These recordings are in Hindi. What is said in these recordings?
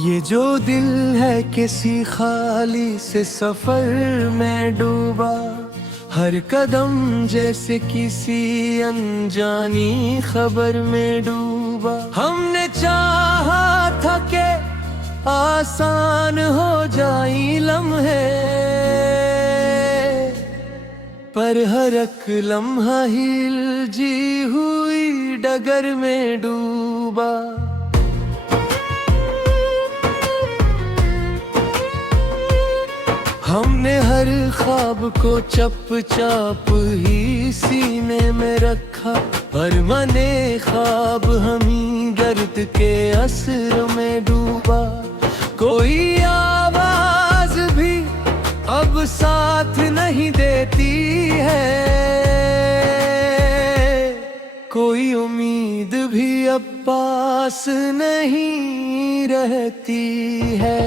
ये जो दिल है किसी खाली से सफर में डूबा, हर कदम जैसे किसी अनजानी खबर में डूबा। हमने चाहा था कि आसान हो जाए लम्हे, पर हर एक लम्हा हिल जी हुई डगर में डूबा। हमने हर ख्वाब को चुपचाप ही सीने में रखा, पर मने ख्वाब हमी गर्द के असर में डूबा। कोई आवाज भी अब साथ नहीं देती है, कोई उम्मीद भी अब पास नहीं रहती है।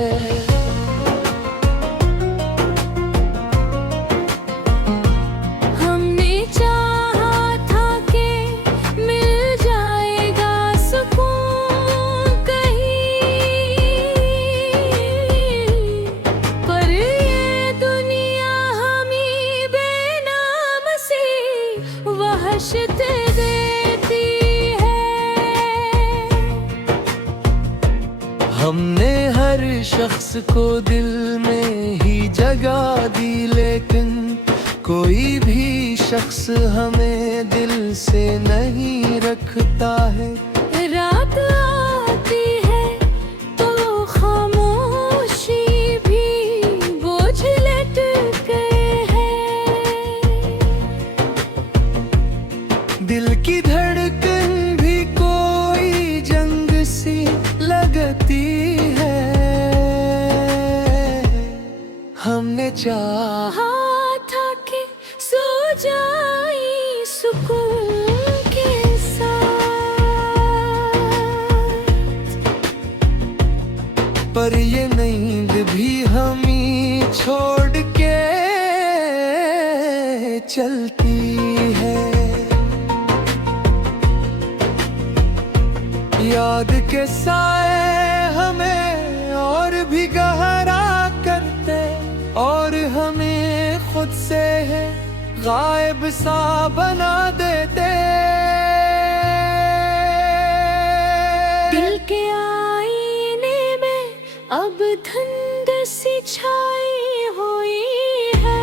हमने हर शख्स को दिल में ही जगह दी, लेकिन कोई भी शख्स हमें दिल से नहीं रखता है। रात आती है तो खामोशी भी बोझ लटके है। दिल की धड़कन भी कोई जंग सी लगती है। हमने चाहा था कि सो जाए सुकून के साथ, पर ये नींद भी हमें छोड़ के चलती है। याद के साए हमें और भी गहरा करते, और हमें खुद से है गायब सा बना देते। दिल के आईने में अब धुंध सी छाई हुई है।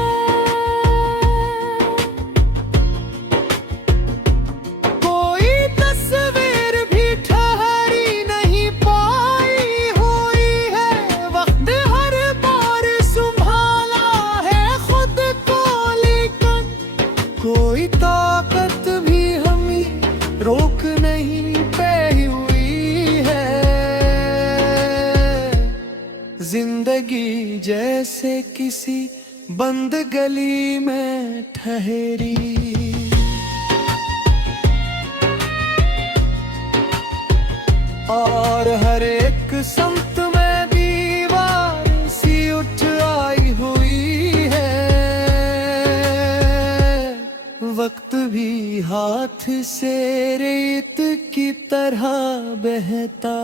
कोई तस्वीर भी ठहरी नहीं पाई हुई है। वक्त हर बार संभाला है खुद को, लेकिन कोई ताकत भी हमें रोक नहीं पाई हुई है। जिंदगी जैसे किसी बंद गली में ठहरी, और हर एक संत में दीवार सी उठ आई हुई है। वक्त भी हाथ से रेत की तरह बहता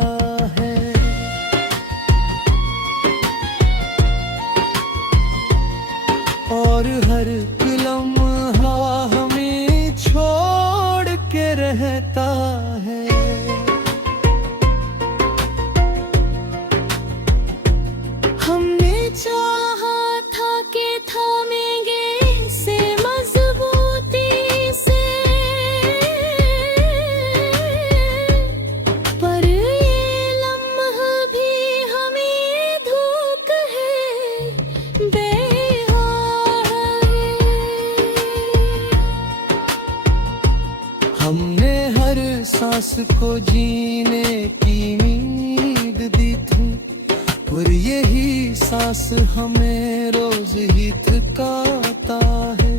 है। और हर लम्हा हमें छोड़ के रहता है। हमने चाहा था कि थामेंगे इसे मजबूती से, पर ये लम्हा भी हमें धोख है, बेहाल है। हमने हर सांस को जीने की उम्मीद दी थी, और यही सांस हमें रोज ही थकाता है।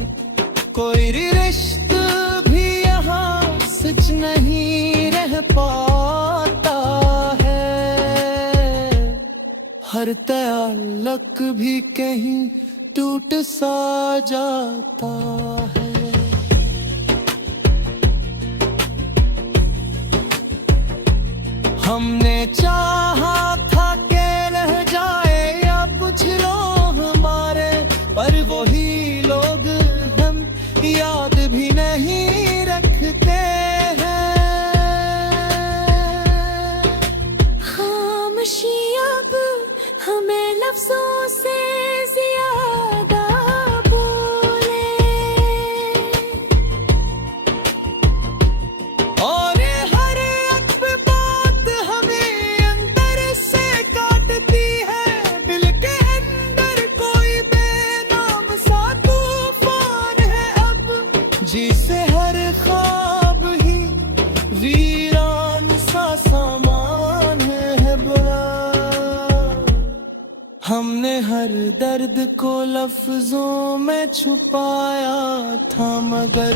कोई रिश्ता भी यहाँ सच नहीं रह पाता है। हर ताल्लुक भी कहीं टूट सा जाता है। हमने चाहा था कि याद भी नहीं रखते हैं। खामोशी अब हमें लफ्जों से ज्यादा बोले, और हर एक बात हमें अंदर से काटती है। दिल के अंदर कोई बेनाम सा तूफान है अब, जिसे हर ख्वाब ही वीरान सा सामान है बड़ा। हमने हर दर्द को लफ्जों में छुपाया था, मगर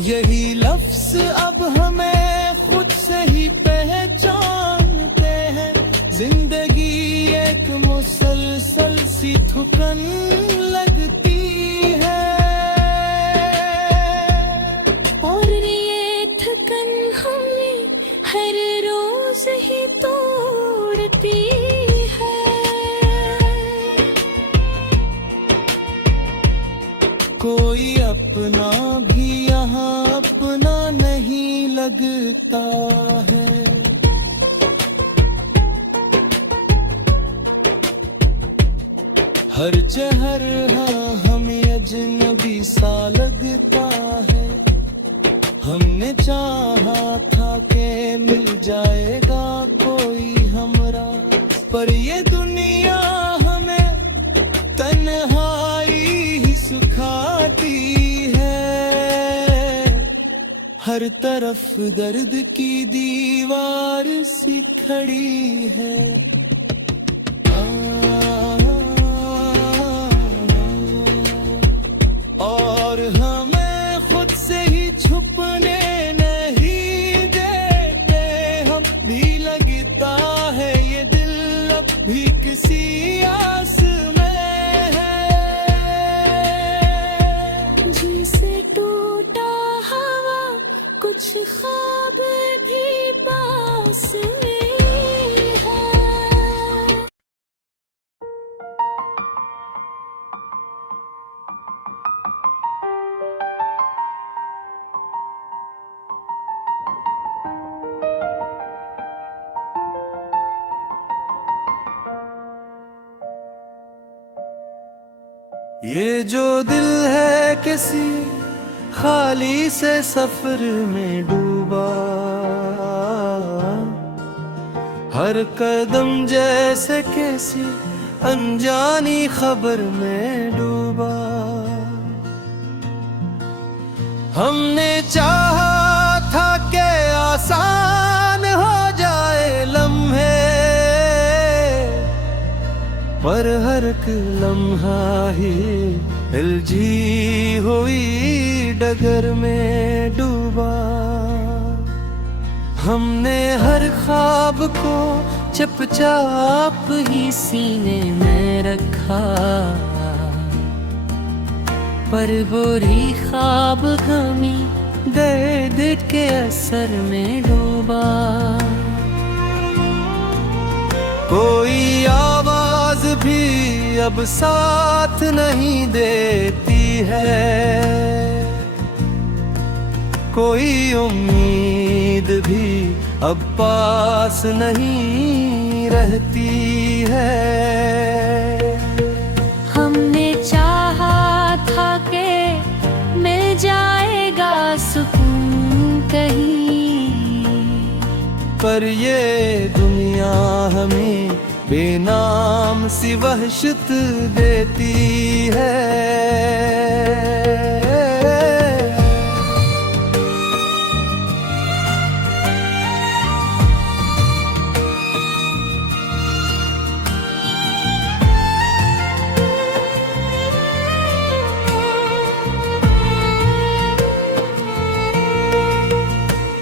यही लफ्ज अब हमें खुद से ही पहचानते हैं। जिंदगी एक मुसलसल सी थुकन लगती है, और ये थकन हमें हर रोज ही तोड़ती है। कोई अपना भी यहाँ अपना नहीं लगता है। हर चेहरा हमें अजनबी सा लगता है। हमने चाहा था कि मिल जाएगा कोई हमरा, पर ये दुनिया हमें तन्हाई ही सुखाती है। हर तरफ दर्द की दीवार सी खड़ी है। और हमें खुद से ही छुपने नहीं देते हम भी। लगता है ये दिल अब भी किसी आस में है, जिसे टूटा हवा कुछ ख्वाब भी पास में है। ये जो दिल है किसी खाली से सफर में डूबा, हर कदम जैसे किसी अनजानी खबर में डूबा। हमने चाहा था कि आसान हो जाए लम्हे, पर हर एक लम्हा ही उलझी हुई डगर में डूबा। हमने हर ख्वाब को चुपचाप ही सीने में रखा, पर बुरी ख्वाब गमी दर्द के असर में डूबा। कोई आवाज भी अब साथ नहीं देती है, कोई उम्मीद भी अब पास नहीं रहती है। हमने चाहा था कि मिल जाएगा सुकून कहीं, पर ये दुनिया हमें बेनाम सी वहशत देती है।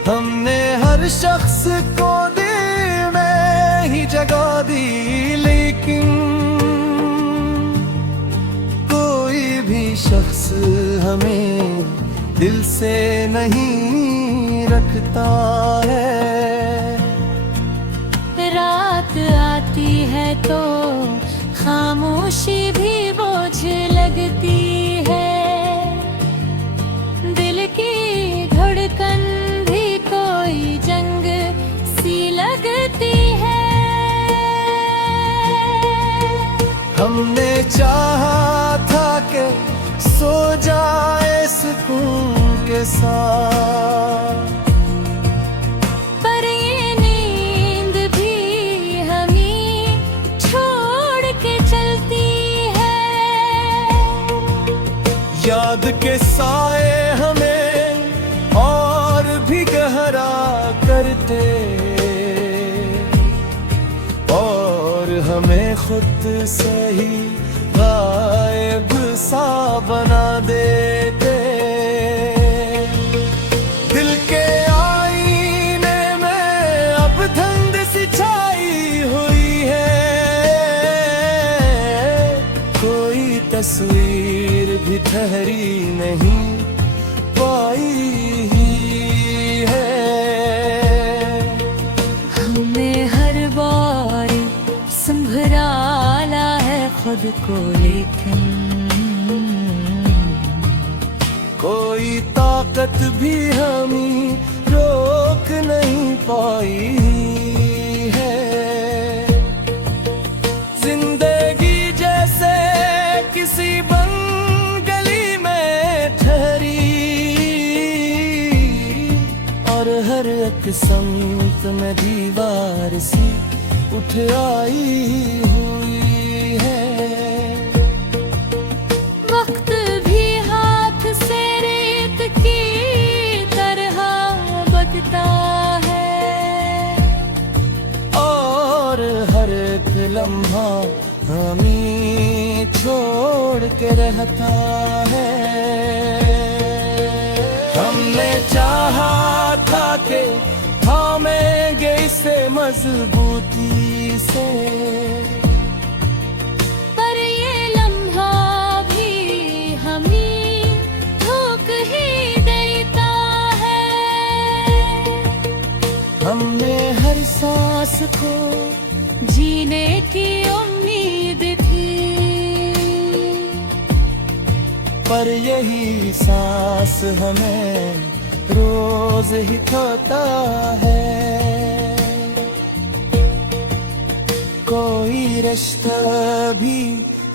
हमने हर शख्स को दिल में ही जगह दी, लेकिन कोई भी शख्स हमें दिल से नहीं रखता है। रात आती है तो खामोशी भी बोझ लगती है, दिल की धड़कन भी कोई जंग सी लगती है। हमने चाहा था कि सो जाए सुकून के साथ, पर ये नींद भी हमें छोड़ के चलती है। याद के साए हमें और भी गहरा करते, और हमें खुद से ही गायब सा बना देते। दिल के आईने में अब धुंध सी छाई हुई है, कोई तस्वीर भी ठहरी नहीं पाई है। हमने हर बार संभराला है खुद को, लेकिन कोई ताकत भी हमें रोक नहीं पाई है। जिंदगी जैसे किसी बंद गली में ठहरी, और हर एक संत में दीवार सी उठ आई हुई है। वक्त भी हाथ से रेत की तरह बगता है, और हर एक लम्हा हमें छोड़ के रहता है। हमने चाहा था कि थामेंगे इसे मजबूती से, पर ये लम्हा भी हमें धोख ही देता है। हमने हर सांस को जीने की उम्मीद थी, पर यही सांस हमें रोज ही खोता है। कोई रिश्ता भी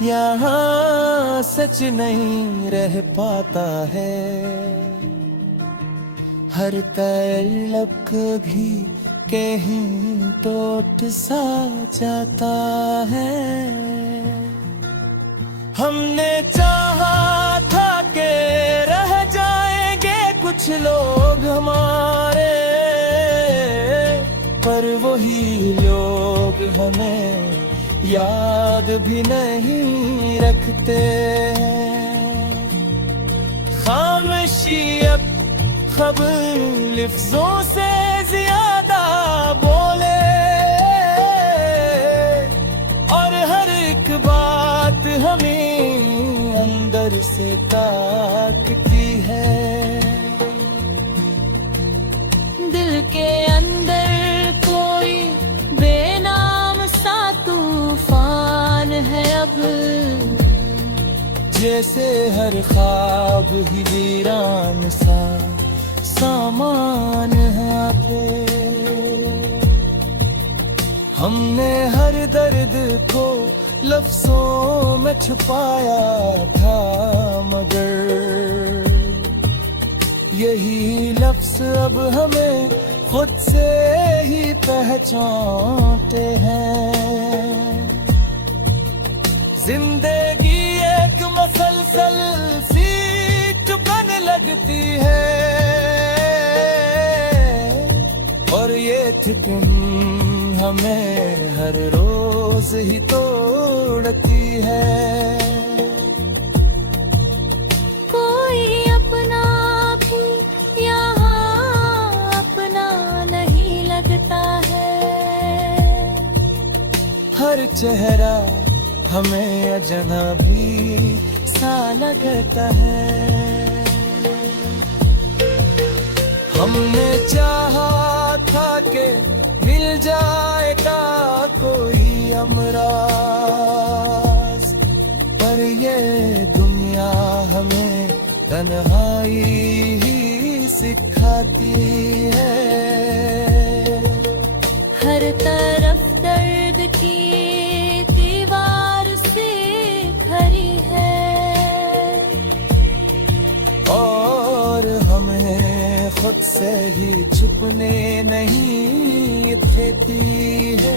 यहाँ सच नहीं रह पाता है, हर तल्लक भी कहीं टूट सा जाता है। हमने चाहा था कि रह जाएंगे कुछ लोग हमारे, पर वही लोग हमें याद भी नहीं रखते। खामोशी अब खबर लफ्जों से ज्यादा बोले, और हर एक बात हमें अंदर से ताकती है। दिल के अंदर कोई बेनाम सा तूफान है अब, जैसे हर ख्वाब ही वीरान सा सामान है पे। हमने हर दर्द को लफ्जों में छुपाया था, मगर यही लफ्ज अब हमें खुद से ही पहचानते हैं। जिंदगी एक मसलसल सी चुभन लगती है, और ये ठिकन हमें हर रोज ही तोड़ती है। कोई अपना भी यहाँ अपना नहीं लगता है, हर चेहरा हमें अजनबी सा लगता है। हमने चाहा था कि मिल जाएगा कोई हमरा, ये दुनिया हमें तन्हाई ही सिखाती है। हर तरफ दर्द की दीवार से खड़ी है, और हमें खुद से ही छुपने नहीं देती है।